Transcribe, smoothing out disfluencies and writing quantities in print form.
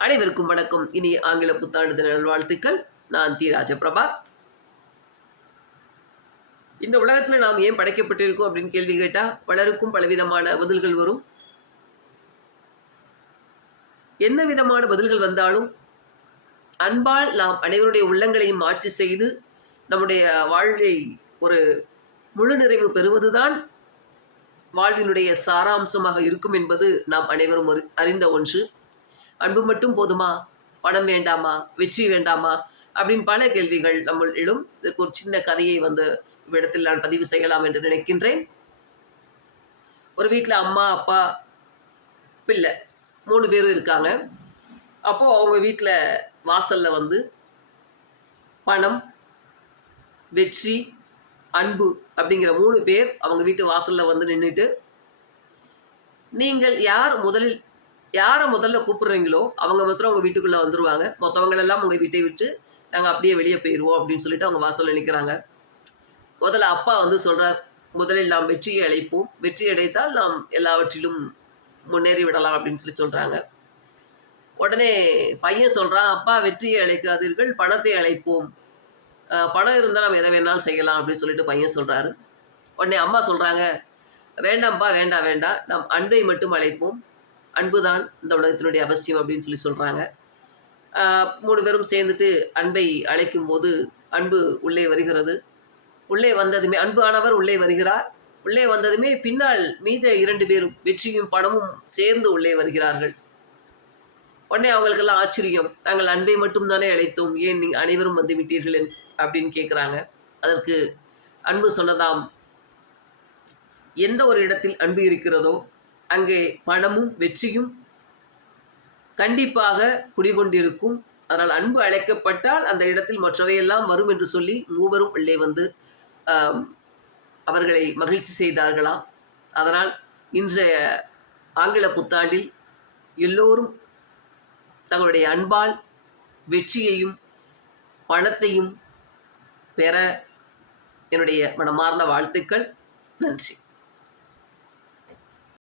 அனைவருக்கும் வணக்கம். இனி ஆங்கில புத்தாண்டு தின நல்வாழ்த்துக்கள். நான் தி ராஜபிரபா. இந்த உலகத்தில் நாம் ஏன் படைக்கப்பட்டிருக்கோம் அப்படின்னு கேள்வி கேட்டால் பலருக்கும் பலவிதமான பதில்கள் வரும். என்ன விதமான பதில்கள் வந்தாலும் அன்பால் நாம் அனைவருடைய உள்ளங்களையும் மாற்றி செய்து நம்முடைய வாழ்வை ஒரு முழு நிறைவு பெறுவதுதான் வாழ்வினுடைய சாராம்சமாக இருக்கும் என்பது நாம் அனைவரும் அறிந்த ஒன்று. அன்பு மட்டும் போதுமா, பணம் வேண்டாமா, வெற்றி வேண்டாமா அப்படின்னு பல கேள்விகள் நம்ம எழும். இதற்கு ஒரு சின்ன கதையை இவ்விடத்தில் நான் பதிவு செய்யலாம் என்று நினைக்கின்றேன். ஒரு வீட்டில் அம்மா, அப்பா, பிள்ளை 3 பேரும் இருக்காங்க. அப்போது அவங்க வீட்டில் வாசலில் பணம், வெற்றி, அன்பு அப்படிங்கிற 3 பேர் அவங்க வீட்டு வாசலில் நின்றுட்டு, நீங்கள் யாரை முதல்ல கூப்பிடுறீங்களோ அவங்க மாத்திரம் உங்கள் வீட்டுக்குள்ளே வந்துடுவாங்க, மற்றவங்களெல்லாம் உங்கள் வீட்டை விட்டு நாங்கள் அப்படியே வெளியே போயிடுவோம் அப்படின்னு சொல்லிட்டு அவங்க வாசலில் நிற்கிறாங்க. முதல்ல அப்பா சொல்கிறார், முதலில் நாம் வெற்றியை அழைப்போம், வெற்றி அடைத்தால் நாம் எல்லாவற்றிலும் முன்னேறி விடலாம் அப்படின்னு சொல்கிறாங்க. உடனே பையன் சொல்கிறான், அப்பா வெற்றியை அழைக்காதீர்கள், பணத்தை அழைப்போம், பணம் இருந்தால் நம்ம எதை வேணாலும் செய்யலாம் அப்படின்னு சொல்லிட்டு பையன் சொல்கிறாரு. உடனே அம்மா சொல்கிறாங்க, வேண்டாம்ப்பா, வேண்டாம், நாம் அன்பை மட்டும் அழைப்போம், அன்புதான் இந்த உலகத்தினுடைய அவசியம் அப்படின்னு சொல்கிறாங்க. 3 பேரும் சேர்ந்துட்டு அன்பை அழைக்கும் போது அன்பு உள்ளே வருகிறது. உள்ளே வந்ததுமே அன்பு ஆனவர் உள்ளே வருகிறார். உள்ளே வந்ததுமே பின்னால் மீத 2 பேரும் வெற்றியும் பணமும் சேர்ந்து உள்ளே வருகிறார்கள். உடனே அவங்களுக்கெல்லாம் ஆச்சரியம், நாங்கள் அன்பை மட்டும் தானே அழைத்தோம், ஏன் நீங்கள் அனைவரும் வந்து விட்டீர்கள் அப்படின்னு கேட்குறாங்க. அதற்கு அன்பு சொன்னதாம், எந்த ஒரு இடத்தில் அன்பு இருக்கிறதோ அங்கே பணமும் வெற்றியும் கண்டிப்பாக குடிகொண்டிருக்கும். அதனால் அன்பு அழைக்கப்பட்டால் அந்த இடத்தில் மற்றவையெல்லாம் வரும் என்று சொல்லி 3 உள்ளே அவர்களை மகிழ்ச்சி செய்தார்களாம். அதனால் இன்றைய ஆங்கில புத்தாண்டில் எல்லோரும் தங்களுடைய அன்பால் வெற்றியையும் பணத்தையும் பெற என்னுடைய மனமார்ந்த வாழ்த்துக்கள். நன்றி.